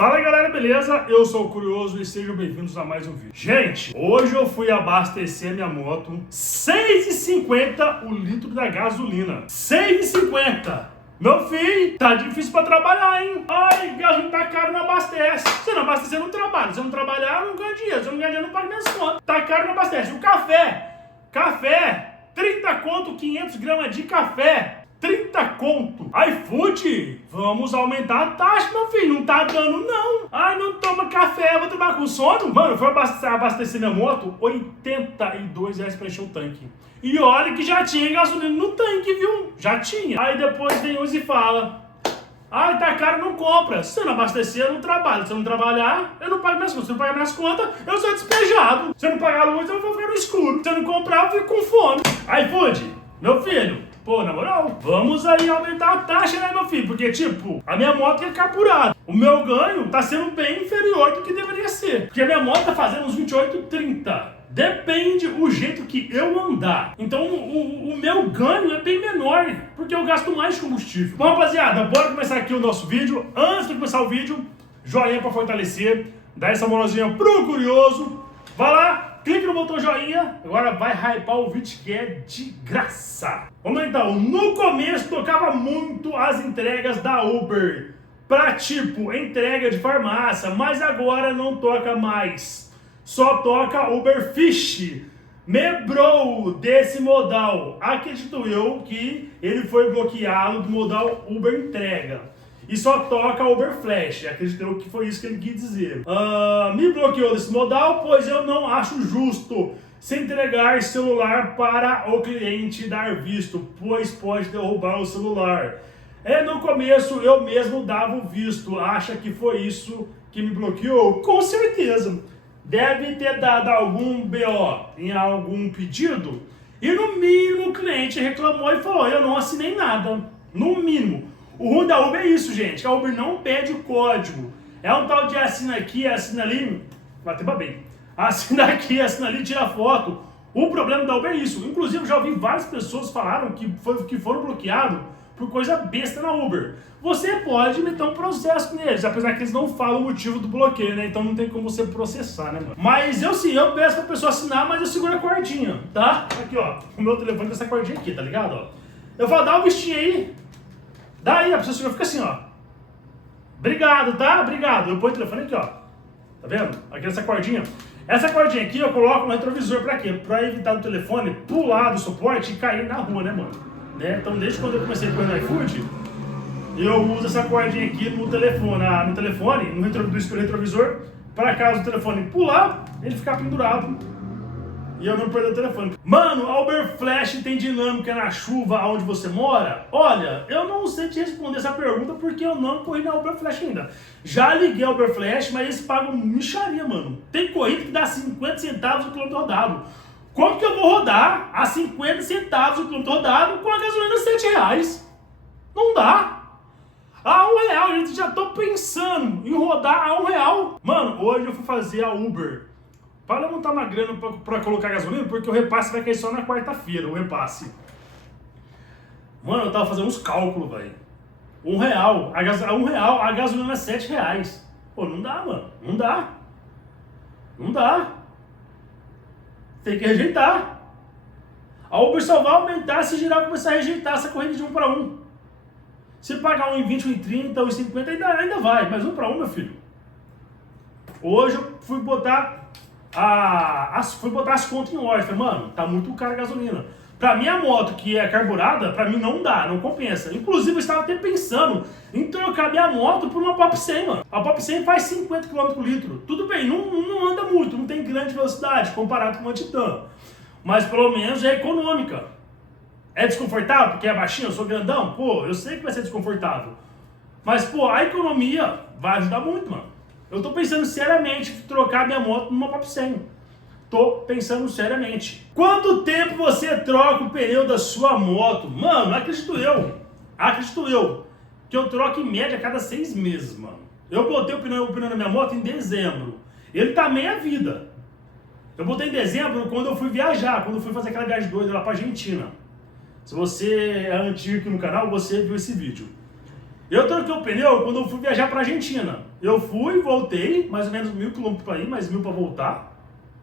Fala galera, beleza? Eu sou o Curioso e sejam bem-vindos a mais um vídeo. Gente, hoje eu fui abastecer minha moto, R$6,50 o litro da gasolina. R$6,50! Meu filho, tá difícil pra trabalhar, hein? Ai, gasolina tá caro, não abastece. Você não abastecer, não trabalha. Se não trabalhar, não ganha dinheiro. Se não ganha dinheiro, não paga minhas contas. Tá caro, não abastece. O café, 30 conto, 500 gramas de café. 30 conto. iFood, vamos aumentar a taxa, meu filho. Não tá dando, não. Ai, não toma café, vou tomar com sono. Mano, foi abastecer minha moto, R$82 pra encher o tanque. E olha que já tinha gasolina no tanque, viu? Já tinha. Aí depois vem uns e fala: ai, tá caro, não compra. Se você não abastecer, eu não trabalho. Se eu não trabalhar, eu não pago minhas contas. Se eu não pagar minhas contas, eu sou despejado. Se eu não pagar a luz, eu vou ficar no escuro. Se eu não comprar, eu fico com fome. iFood, meu filho, pô, na moral, vamos aí aumentar a taxa, né, meu filho? Porque, tipo, a minha moto é carburada. O meu ganho tá sendo bem inferior do que deveria ser. Porque a minha moto tá fazendo uns 28, 30. Depende o jeito que eu andar. Então, o meu ganho é bem menor, porque eu gasto mais combustível. Bom, rapaziada, bora começar aqui o nosso vídeo. Antes de começar o vídeo, joinha pra fortalecer. Dá essa moralzinha pro Curioso. Vai lá, clique no botão joinha. Agora vai hypar o vídeo que é de graça. Vamos lá, então. No começo tocava muito as entregas da Uber pra tipo entrega de farmácia, mas agora não toca mais. Só toca Uber Fish. Mebrou desse modal. Acredito eu que ele foi bloqueado do modal Uber Entrega. E só toca Uber Flash. Acredito eu que foi isso que ele quis dizer. Me bloqueou desse modal, pois eu não acho justo se entregar celular para o cliente dar visto, pois pode derrubar o celular. No começo eu mesmo dava o visto. Acha que foi isso que me bloqueou? Com certeza. Deve ter dado algum BO em algum pedido e no mínimo o cliente reclamou e falou: eu não assinei nada. No mínimo. O ruim da Uber é isso, gente, que a Uber não pede o código. É um tal de assina aqui, assina ali, vai ter bem. Assina aqui, assina ali, tira foto. O problema da Uber é isso. Inclusive, já ouvi várias pessoas falaram que foram bloqueados por coisa besta na Uber. Você pode meter um processo neles, apesar que eles não falam o motivo do bloqueio, né? Então não tem como você processar, né, mano? Mas eu peço pra pessoa assinar, mas eu seguro a cordinha, tá? Aqui, ó, o meu telefone com essa cordinha aqui, tá ligado, ó? Eu falo: dá o vistinho aí. Dá aí, a pessoa fica assim, ó. Obrigado, tá? Obrigado. Eu ponho o telefone aqui, ó. Tá vendo? Aqui nessa cordinha. Essa cordinha aqui eu coloco no retrovisor pra quê? Pra evitar o telefone pular do suporte e cair na rua, né, mano? Então, desde quando eu comecei a correr no iFood, eu uso essa cordinha aqui no telefone, no retrovisor, para caso o telefone pular, ele ficar pendurado e eu não perder o telefone. Mano, a Uber Flash tem dinâmica na chuva onde você mora? Olha, eu não sei te responder essa pergunta porque eu não corri na Uber Flash ainda. Já liguei a Uber Flash, mas eles pagam mixaria, mano. Tem corrida que dá 50 centavos o quilômetro rodado. Como que eu vou rodar a 50 centavos o quilômetro rodado com a gasolina R$7? Não dá. A R$1, gente, já tô pensando em rodar a R$1. Mano, hoje eu fui fazer a Uber para montar uma grana pra colocar gasolina, porque o repasse vai cair só na quarta-feira, o repasse. Mano, eu tava fazendo uns cálculos, velho. R$1, a gasolina é R$7. Pô, não dá, mano. Não dá. Não dá. Tem que rejeitar. A Uber só vai aumentar se geral começar a rejeitar essa corrida de 1 para 1. Se pagar 1,20, 1,30, 1,50 ainda vai, mas 1 para 1, meu filho. Hoje eu fui botar as contas em ordem. Falei: mano, tá muito caro a gasolina. Pra minha moto, que é carburada, pra mim não dá, não compensa. Inclusive, eu estava até pensando em trocar minha moto por uma Pop 100, mano. A Pop 100 faz 50 km por litro. Tudo bem, não anda muito, não tem grande velocidade comparado com uma Titan. Mas pelo menos é econômica. É desconfortável porque é baixinho, eu sou grandão? Pô, eu sei que vai ser desconfortável. Mas, pô, a economia vai ajudar muito, mano. Eu tô pensando seriamente em trocar minha moto numa Pop 100. Tô pensando seriamente. Quanto tempo você troca o pneu da sua moto? Mano, acredito eu, que eu troco em média a cada 6 meses, mano. Eu botei o pneu da minha moto em dezembro. Ele tá meia vida. Eu botei em dezembro quando eu fui viajar, quando eu fui fazer aquela viagem doida lá pra Argentina. Se você é antigo aqui no canal, você viu esse vídeo. Eu troquei o pneu quando eu fui viajar pra Argentina. Eu fui, voltei, mais ou menos 1.000 quilômetros para ir, mais 1.000 para voltar,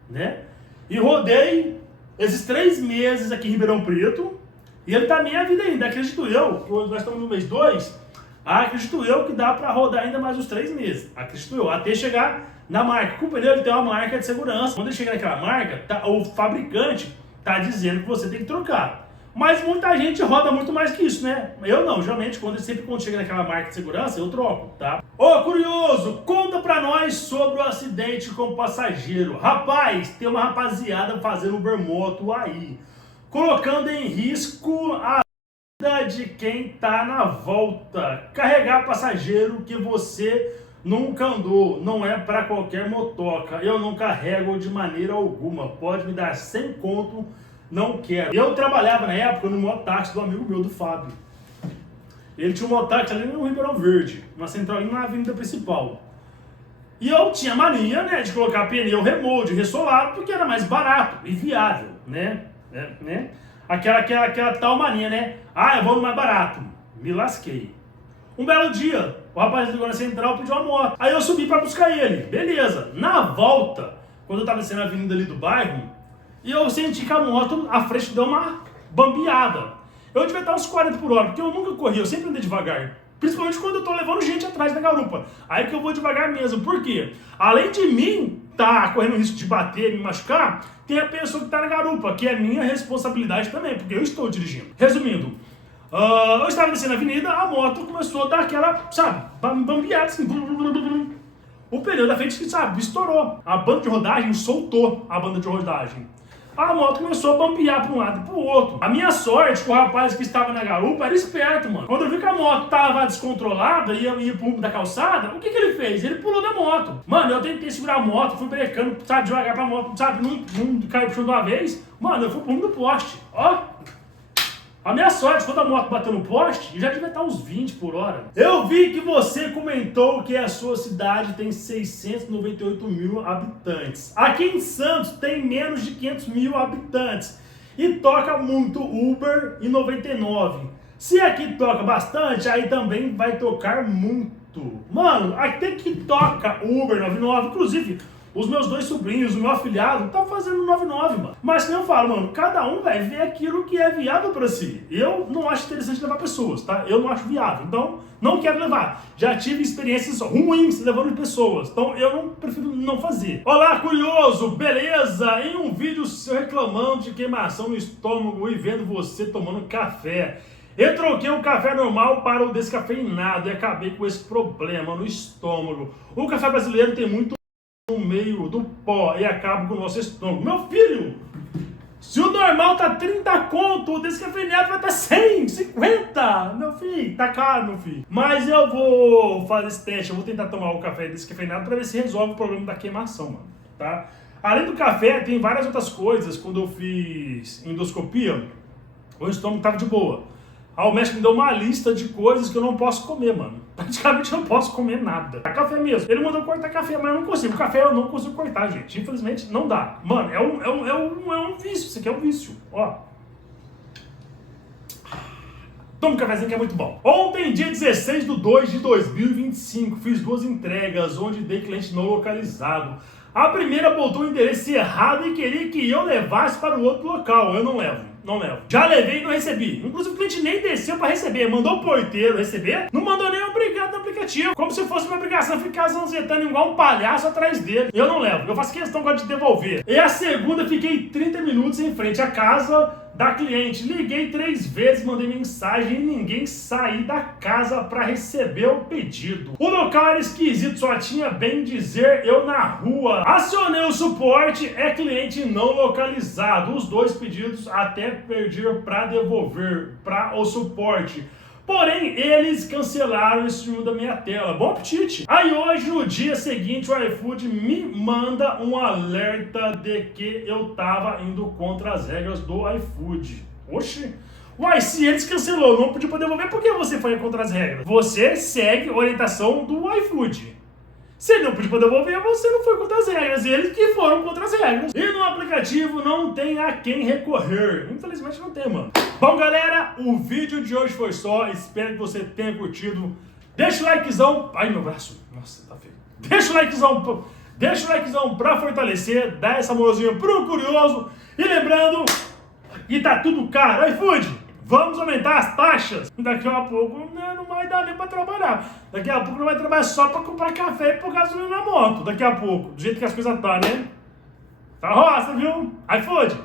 né? E rodei esses 3 meses aqui em Ribeirão Preto, e ele tá meia vida ainda, acredito eu, que nós estamos no mês 2, acredito eu que dá para rodar ainda mais uns 3 meses, acredito eu, até chegar na marca. O pneu ele tem uma marca de segurança, quando ele chega naquela marca, o fabricante tá dizendo que você tem que trocar. Mas muita gente roda muito mais que isso, né? Eu não, geralmente, sempre quando chega naquela marca de segurança, eu troco, tá? Ô, curioso, conta pra nós sobre o acidente com o passageiro. Rapaz, tem uma rapaziada fazendo Ubermoto aí, colocando em risco a vida de quem tá na volta. Carregar passageiro que você nunca andou, não é pra qualquer motoca. Eu não carrego de maneira alguma. Pode me dar 100 conto. Não quero. Eu trabalhava na época no mototáxi do amigo meu, do Fábio. Ele tinha um mototáxi ali no Ribeirão Verde, uma central ali na avenida principal. E eu tinha mania, né, de colocar pneu remold, ressolado, porque era mais barato e viável, né? Aquela tal mania, né? Ah, eu vou no mais barato. Me lasquei. Um belo dia, o rapaz ligou na central e pediu uma moto. Aí eu subi pra buscar ele. Beleza. Na volta, quando eu tava descendo a avenida ali do bairro, e eu senti que a moto, a frente deu uma bambeada. Eu devia estar uns 40 por hora, porque eu nunca corri, eu sempre andei devagar. Principalmente quando eu tô levando gente atrás da garupa. Aí que eu vou devagar mesmo. Por quê? Além de mim tá correndo risco de bater, me machucar, tem a pessoa que tá na garupa, que é minha responsabilidade também, porque eu estou dirigindo. Resumindo, eu estava descendo a avenida, a moto começou a dar aquela, sabe, bambeada assim. O pneu da frente, sabe, estourou. A banda de rodagem soltou a banda de rodagem. A moto começou a bambear para um lado e para o outro. A minha sorte, que o rapaz que estava na garupa era esperto, mano. Quando eu vi que a moto estava descontrolada e ia pro rumo da calçada, o que ele fez? Ele pulou da moto. Mano, eu tentei segurar a moto, fui brecando, sabe, devagar pra moto, sabe, não caiu pro chão de uma vez. Mano, eu fui pro rumo do poste, ó. A minha sorte, quando a moto bateu no poste, já devia estar uns 20 por hora. Eu vi que você comentou que a sua cidade tem 698 mil habitantes. Aqui em Santos tem menos de 500 mil habitantes. E toca muito Uber e 99. Se aqui toca bastante, aí também vai tocar muito. Mano, até que toca Uber 99, inclusive... Os meus 2 sobrinhos, o meu afilhado, tá fazendo 99, mano. Mas como eu falo, mano, cada um vai ver aquilo que é viável pra si. Eu não acho interessante levar pessoas, tá? Eu não acho viável, então não quero levar. Já tive experiências ruins levando pessoas, então eu não prefiro não fazer. Olá, curioso, beleza? Em um vídeo seu reclamando de queimação no estômago e vendo você tomando café. Eu troquei o café normal para o descafeinado e acabei com esse problema no estômago. O café brasileiro tem muito no meio do pó e acaba com o nosso estômago. Meu filho, se o normal tá 30 conto, o descafeinado vai estar 150. Meu filho, tá caro, meu filho. Mas eu vou fazer esse teste, eu vou tentar tomar o café descafeinado para ver se resolve o problema da queimação, mano, tá? Além do café, tem várias outras coisas. Quando eu fiz endoscopia, o estômago tava de boa. Aí o médico me deu uma lista de coisas que eu não posso comer, mano. Praticamente eu não posso comer nada. É café mesmo. Ele mandou cortar café, mas eu não consigo. O café eu não consigo cortar, gente. Infelizmente, não dá. Mano, é um vício. Isso aqui é um vício. Ó. Toma um cafezinho que é muito bom. Ontem, dia 16/2/2025, fiz 2 entregas onde dei cliente não localizado. A primeira botou o endereço errado e queria que eu levasse para o outro local. Eu não levo. Não levo. Já levei e não recebi. Inclusive o cliente nem desceu para receber. Mandou o porteiro receber. Não mandou nem obrigado no aplicativo. Como se fosse uma obrigação ficar zanzetando igual um palhaço atrás dele. Eu não levo. Eu faço questão agora de devolver. E a segunda, fiquei 30 minutos em frente à casa da cliente. Liguei 3 vezes, mandei mensagem e ninguém saiu da casa para receber o pedido. O local era esquisito, só tinha bem dizer eu na rua. Acionei o suporte, é cliente não localizado. Os 2 pedidos até perdi para devolver para o suporte. Porém, eles cancelaram esse stream da minha tela. Bom apetite! Aí hoje, no dia seguinte, o iFood me manda um alerta de que eu tava indo contra as regras do iFood. Oxi! Uai, se eles cancelou, não pediu pra devolver, por que você foi contra as regras? Você segue a orientação do iFood. Se ele não pediu pra devolver, você não foi contra as regras. Eles que foram contra as regras. E no aplicativo não tem a quem recorrer. Infelizmente não tem, mano. Bom, galera, o vídeo de hoje foi só. Espero que você tenha curtido. Deixa o likezão. Ai, meu braço. Nossa, tá feio. Deixa o likezão pra fortalecer. Dá essa moralzinha pro curioso. E lembrando que tá tudo caro. iFood, vamos aumentar as taxas. Daqui a pouco não vai dar nem pra trabalhar. Daqui a pouco não vai trabalhar só pra comprar café e pôr gasolina na moto. Daqui a pouco, do jeito que as coisas tá, né? Tá roça, viu? iFood,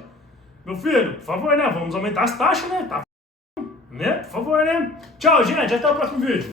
meu filho, por favor, né? Vamos aumentar as taxas, né? Tá, né? Por favor, né? Tchau, gente. Até o próximo vídeo.